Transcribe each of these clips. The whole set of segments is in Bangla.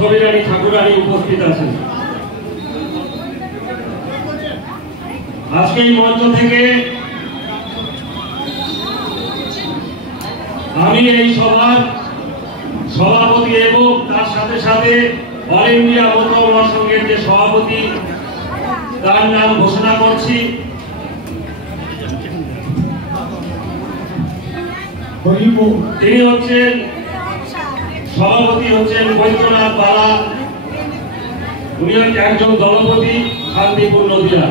ছবিরানী ঠাকুরানী উপস্থিত আছেন। আজকে এই মঞ্চ থেকে আমি এই সভার সভাপতি এবং তার সাথে সাথে অল ইন্ডিয়া মতুয়া মহাসংঘের যে সভাপতি তার নাম ঘোষণা করছি। তিনি হচ্ছেন সভাপতি হচ্ছেন বৈদ্যনাথ বালা। উনি হচ্ছেন একজন দলপতি শান্তিপুর নদীয়া।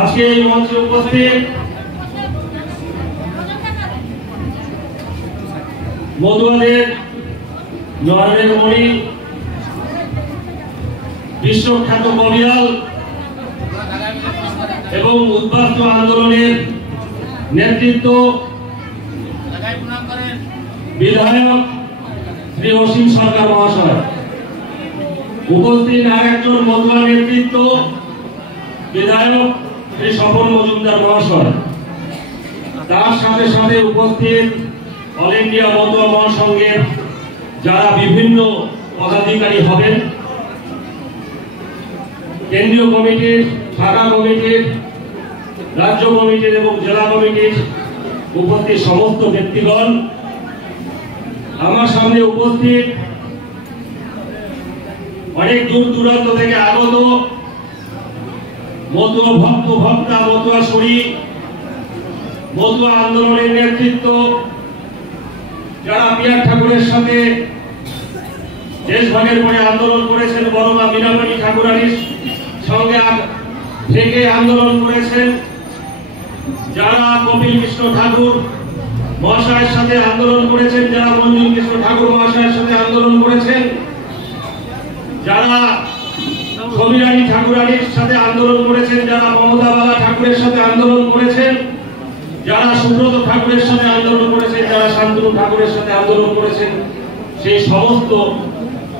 আজকে এই মঞ্চে উপস্থিত মতুয়াদের নয়নের মণি, বিশ্বখ্যাত কবিয়াল এবং উদ্বাস্তু আন্দোলনের নেতৃত্ব বিধায়ক শ্রী অসীম সরকার মহাশয়, উপস্থিত আর একজন মতুয়া নেতৃত্ব বিধায়ক শ্রী স্বপন মজুমদার মহাশয়, তার সাথে সাথে উপস্থিত অল ইন্ডিয়া মতুয়া মহাসংঘের যারা বিভিন্ন পদাধিকারী হবেন, কেন্দ্রীয় কমিটির, শাখা কমিটির, রাজ্য কমিটির এবং জেলা কমিটির উপস্থিত সমস্ত ব্যক্তিগণ, আমার সামনে উপস্থিত অনেক দূর দূরান্ত থেকে আগত মতুয়া ভক্ত ভক্তা, মতুয়া শরী, মতুয়া আন্দোলনের নেতৃত্ব, যারা পিয়ার ঠাকুরের সাথে দেশভাগের পরে আন্দোলন করেছেন, বড়মা মীনামণি ঠাকুরানীর সঙ্গে থেকে আন্দোলন করেছেন, যারা কপিল কৃষ্ণ ঠাকুর মহাশয়ের সাথে আন্দোলন করেছেন, যারা মঞ্জুর কৃষ্ণ ঠাকুর মহাশয়ের সাথে আন্দোলন করেছেন, যারা ছবিরানী ঠাকুরানীর সাথে আন্দোলন করেছেন, যারা মমতা বালা ঠাকুরের সাথে আন্দোলন করেছেন, যারা সুব্রত ঠাকুরের সাথে আন্দোলন করেছেন, যারা শান্তনু ঠাকুরের সাথে আন্দোলন করেছেন, সেই সমস্ত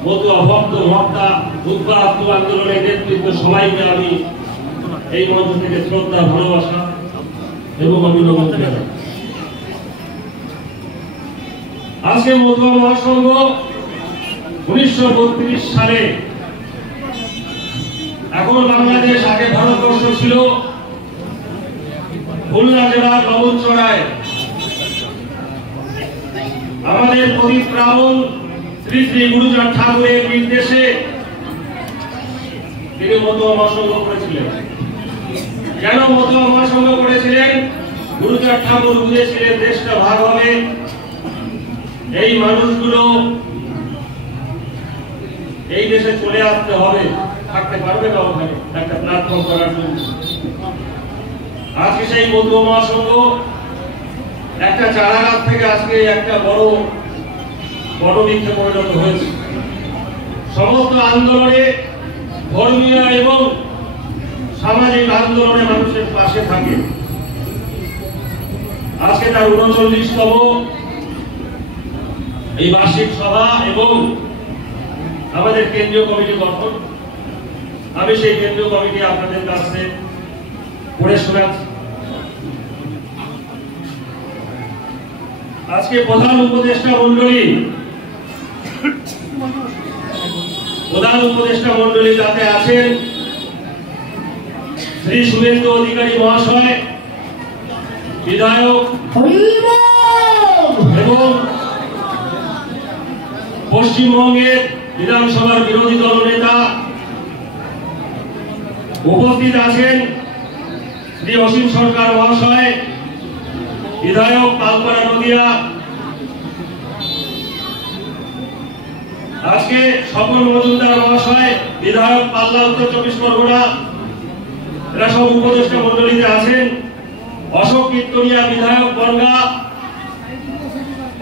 মতুয়া ভক্ত ভক্তা উদ্বাস্তু আন্দোলনের নেতৃত্ব সবাইকে আমি এই মঞ্চ থেকে শ্রদ্ধা, ভালোবাসা এবং অভিনন্দন জানাই। আজকে মতুয়া মহাসংঘ 1932 সালে, এখন বাংলাদেশ, আগে ভারতবর্ষ ছিল, খুলনা জেলার লবণচড়ায় আমাদের পরিত্রাবণ শ্রী শ্রী গুরুচাঁদ ঠাকুরের নির্দেশে তিনি মতুয়া মহাসংঘ করেছিলেন। কেন মতুয়া মহাসংঘ করেছিলেন? গুরুচাঁদ ঠাকুর বুঝেছিলেন দেশটা ভাগ হবে, এই মানুষগুলো এই দেশে চলে আসতে হবে, থাকতে পারবে না ওখানে একটা প্ল্যাটফর্ম করার জন্য। আজকে সেই মতুয়া মহাসংঘ একটা চারাগাছ থেকে আজকে একটা বড় বৃক্ষে পরিণত হয়েছে। সমস্ত আন্দোলনে, ধর্মীয় এবং সামাজিক আন্দোলনে মানুষের পাশে থাকে। আজকে তার 39তম এই বার্ষিক সভা এবং আমাদের কেন্দ্রীয় কমিটি গঠন। আমি সেই কেন্দ্রীয় কমিটি আপনাদের কাছে পড়ে শোনাচ্ছি। আজকে প্রধান উপদেষ্টা মন্ডলী যাতে আছেন শ্রী শুভেন্দু অধিকারী মহাশয়, বিধায়ক এবং পশ্চিমবঙ্গের বিধানসভার বিরোধী দলনেতা, উপস্থিত আছেন শ্রী অসীম সরকার মহাশয়, বিধায়ক তালপাড়া নদিয়া, আজকে স্বপন মজুমদার মহাশয়, বিধায়ক পাল্লা উত্তর 24 পরগনা, এরা সব উপদেষ্টা মন্ডলীতে আছেন। অশোক কীর্তনিয়া, বিধায়ক বনগাঁ,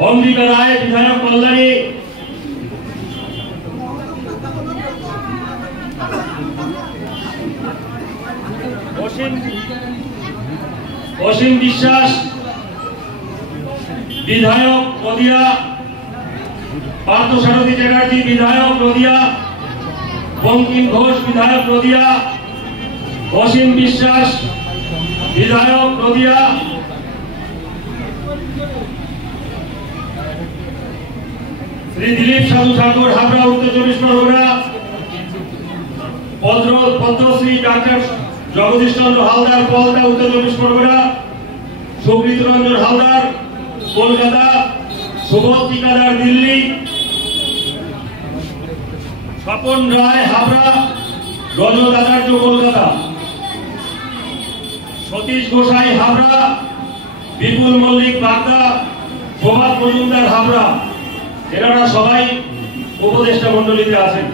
অম্বিকা রায়, বিধায়ক কল্যাণী, অসীম বিশ্বাস, বিধায়ক নদিয়া, পার্থসারথী চ্যাটার্জি বিধায়ক নদিয়া, বঙ্কিম ঘোষ বিধায়ক নদিয়া, অসীম বিশ্বাস বিধায়ক নদিয়া, শ্রী দিলীপ সাধু ঠাকুর হাবড়া উত্তর 24 পরগনা, পদ্মশ্রী ডাক্তার জগদীশ চন্দ্র হালদার পলতা উত্তর 24 পরগনা, সুব্রত রঞ্জন হালদার কলকাতা, সুবোধ ঠিকাদার দিল্লি, স্বপন রায় হাবড়া, রজত আচার্য কলকাতা, সতীশ গোসাই হাবড়া, বিপুল মল্লিক বাগদা, প্রভাত মজুমদার হাবড়া। এনারা সবাই উপদেষ্টা মন্ডলীতে আছেন।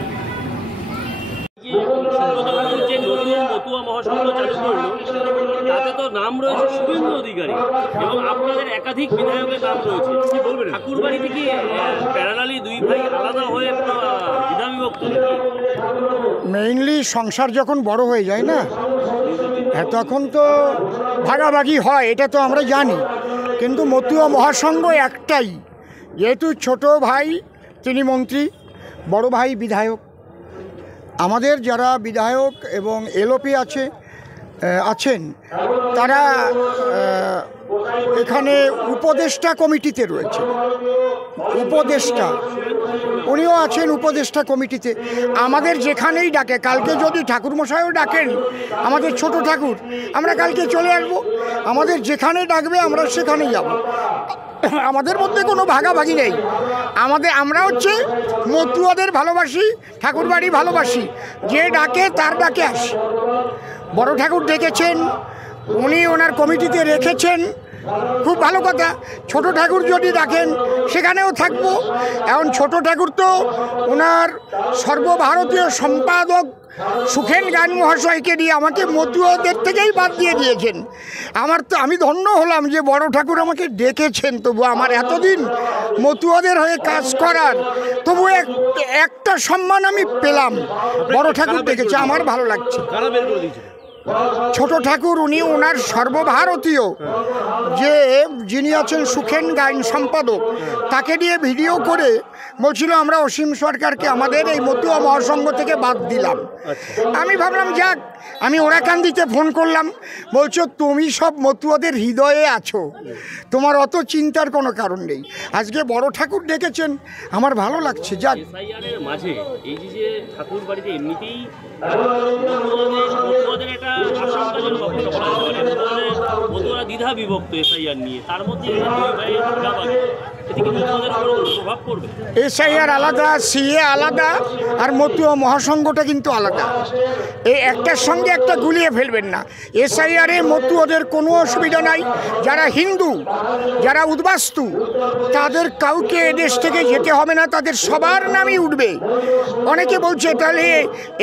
তাতে তো নাম রয়েছে শুভেন্দু অধিকারী এবং আপনাদের একাধিক বিধায়কের নাম রয়েছে, কি বলবেন? ঠাকুরবাড়িতে কি প্যারালালি দুই ভাই আলাদা হয়ে বিধা বিভক্ত? মেইনলি সংসার যখন বড় হয়ে যায় না, তখন তো ভাগাভাগি হয়, এটা তো আমরা জানি। কিন্তু মতুয়া মহাসংঘ একটাই, যেহেতু ছোট ভাই তিনি মন্ত্রী, বড় ভাই বিধায়ক। আমাদের যারা বিধায়ক এবং এলওপি আছেন তারা এখানে উপদেষ্টা কমিটিতে রয়েছে। উপদেষ্টা উনিও আছেন উপদেষ্টা কমিটিতে। আমাদের যেখানেই ডাকে, কালকে যদি ঠাকুরমশাইও ডাকেন আমাদের ছোট ঠাকুর, আমরা কালকে চলে আসবো। আমাদের যেখানে ডাকবে আমরা সেখানে যাব। আমাদের মধ্যে কোনো ভাগাভাগি নেই। আমরা হচ্ছে মতুয়াদের ভালোবাসি, ঠাকুরবাড়ি ভালোবাসি, যে ডাকে তার ডাকে আসি। বড় ঠাকুর ডেকেছেন, উনি ওনার কমিটিতে রেখেছেন, খুব ভালো কথা। ছোট ঠাকুর যদি ডাকেন সেখানেও থাকবো। এখন ছোট ঠাকুর তো ওনার সর্বভারতীয় সম্পাদক সুখেন গান মহাশয়কে দিয়ে আমাকে মতুয়াদের থেকেই বাদ দিয়ে দিয়েছেন। আমি ধন্য হলাম যে বড় ঠাকুর আমাকে ডেকেছেন। তবু আমার এতদিন মতুয়াদের হয়ে কাজ করার তবু একটা সম্মান আমি পেলাম। বড় ঠাকুর ডেকেছে, আমার ভালো লাগছে। ছোট ঠাকুর উনি ওনার সর্বভারতীয় যিনি আছেন সুখেন গাইন সম্পাদক, তাকে দিয়ে ভিডিও করে বলছিল আমরা অসীম সরকারকে আমাদের এই মতুয়া মহাসংঘ থেকে বাদ দিলাম। আমি ভাবলাম যাক, আমি ওরাকান্দিতে ফোন করলাম, বলছো তুমি সব মতুয়াদের হৃদয়ে আছো, তোমার অত চিন্তার কোনো কারণ নেই। আজকে বড় ঠাকুর ডেকেছেন, আমার ভালো লাগছে। যাক, মাঝে এই যে ঠাকুর বাড়িতে এমনিতেই দ্বিধা বিভক্ত এসআইআর নিয়ে, তার মধ্যে এসআইআর আলাদা, সিএ আলাদা, আর মতুয়া মহাসংঘটা কিন্তু আলাদা। এই একটার সঙ্গে একটা গুলিয়ে ফেলবেন না। এসআইআরে মতুয়াদের কোনো অসুবিধা নাই। যারা হিন্দু, যারা উদ্বাস্তু, তাদের কাউকে এদেশ থেকে যেতে হবে না, তাদের সবার নামই উঠবে। অনেকে বলছে তাহলে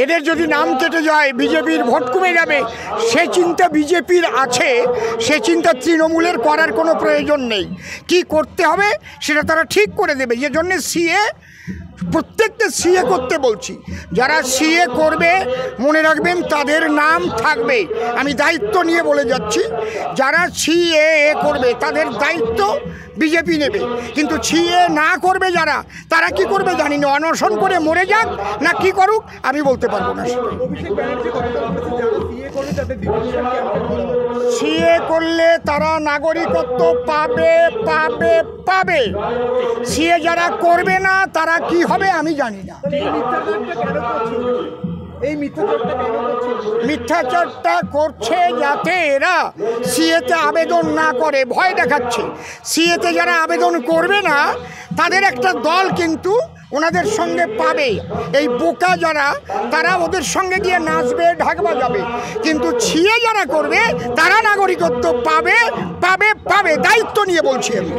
এদের যদি নাম কেটে যায় বিজেপির ভোট কমে যাবে। সে চিন্তা বিজেপির আছে, সে চিন্তা তৃণমূলের করার কোনো প্রয়োজন নেই। কি করতে হবে সেটা তারা ঠিক করে দেবে। যে জন্যে সিএ, প্রত্যেকটা সিএ করতে বলছি। যারা সিএ করবে মনে রাখবেন তাদের নাম থাকবে। আমি দায়িত্ব নিয়ে বলে যাচ্ছি, যারা সিএ করবে তাদের দায়িত্ব বিজেপি নেবে। কিন্তু সিএ না করবে যারা, তারা কি করবে জানি না, অনশন করে মরে যাক না কি করুক আমি বলতে পারবো না। সিএ করলে তারা নাগরিকত্ব পাবে পাবে পাবে। সিএ যারা করবে না তারা কি হবে আমি জানি না। এই মিথ্যাচারটা করছে যাতে এরা সিএতে আবেদন না করে, ভয় দেখাচ্ছে। সিএতে যারা আবেদন করবে না তাদের একটা দল কিন্তু ওনাদের সঙ্গে পাবে। এই বোকা যারা, তারা ওদের সঙ্গে গিয়ে নাচবে, ঢাক বাজাবে। কিন্তু সিএ যারা করবে তারা নাগরিকত্ব পাবে পাবে পাবে। দায়িত্ব নিয়ে বলছি আমি।